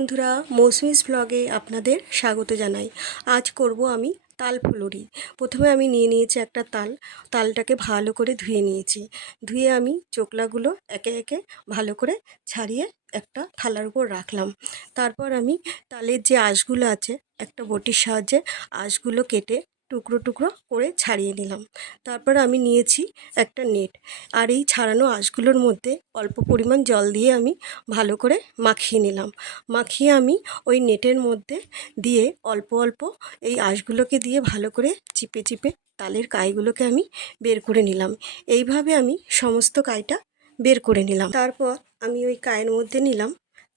বন্ধুরা, মৌসুমিস ব্লগে আপনাদের স্বাগত জানাই। আজ করব আমি তাল ফুলুরি। প্রথমে আমি নিয়ে নিয়েছি একটা তাল। তালটাকে ভালো করে ধুয়ে নিয়েছি। ধুয়ে আমি চোকলাগুলো একে একে ভালো করে ছাড়িয়ে একটা থালার উপর রাখলাম। তারপর আমি তালের যে আঁশগুলো আছে, একটা বটির সাহায্যে আঁশগুলো কেটে টুকরো টুকরো করে ছাড়িয়ে নিলাম। তারপর আমি নিয়েছি একটা নেট। আর এই ছাড়ানো আঁশগুলোর মধ্যে অল্প পরিমাণ জল দিয়ে আমি ভালো করে মাখিয়ে নিলাম। মাখিয়ে আমি ওই নেটের মধ্যে দিয়ে অল্প অল্প এই আঁশগুলোকে দিয়ে ভালো করে চিপে চিপে তালের কাইগুলোকে আমি বের করে নিলাম। এইভাবে আমি সমস্ত কাইটা বের করে নিলাম। তারপর আমি ওই কায়ের মধ্যে নিলাম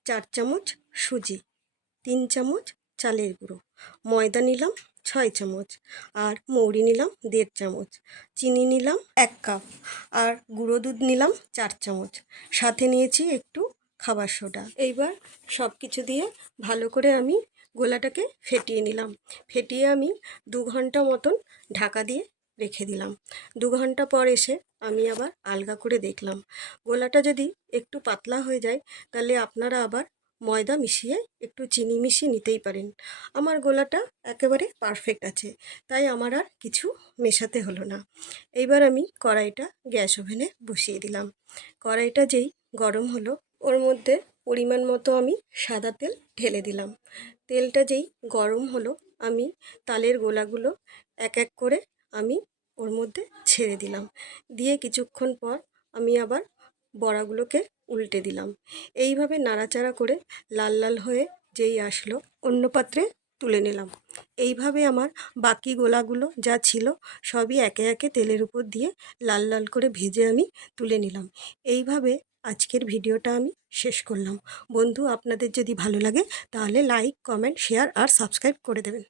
চার চামচ সুজি, তিন চামচ চালের গুঁড়ো। ময়দা নিলাম ছয় চামচ। আর মৌরি নিলাম দেড় চামচ। চিনি নিলাম এক কাপ। আর গুঁড়ো দুধ নিলাম চার চামচ। সাথে নিয়েছি একটু খাবার সোডা। এইবার সব কিছু দিয়ে ভালো করে আমি গোলাটাকে ফেটিয়ে নিলাম। ফেটিয়ে আমি দু ঘণ্টা মতন ঢাকা দিয়ে রেখে দিলাম। দু ঘণ্টা পর এসে আমি আবার আলগা করে দেখলাম। গোলাটা যদি একটু পাতলা হয়ে যায়, তাহলে আপনারা আবার ময়দা মিশিয়ে একটু চিনি মিশিয়ে নিতেই পারেন। আমার গোলাটা একেবারে পারফেক্ট আছে, তাই আমার আর কিছু মেশাতে হলো না। এইবার আমি কড়াইটা গ্যাস ওভেনে বসিয়ে দিলাম। কড়াইটা যেই গরম হলো, ওর মধ্যে পরিমাণ মতো আমি সাদা তেল ঢেলে দিলাম। তেলটা যেই গরম হলো, আমি তালের গোলাগুলো এক এক করে আমি ওর মধ্যে ছেড়ে দিলাম। দিয়ে কিছুক্ষণ পর আমি আবার বড়াগুলোকে উল্টে দিলাম। এইভাবে নাড়াচাড়া করে লাল লাল হয়ে যেই আসলো, অন্য পাত্রে তুলে নিলাম। এইভাবে আমার বাকি গোলাগুলো যা ছিল সবই একে একে তেলের উপর দিয়ে লাল লাল করে ভেজে আমি তুলে নিলাম। এইভাবে আজকের ভিডিওটা আমি শেষ করলাম। বন্ধু, আপনাদের যদি ভালো লাগে তাহলে লাইক, কমেন্ট, শেয়ার আর সাবস্ক্রাইব করে দেবেন।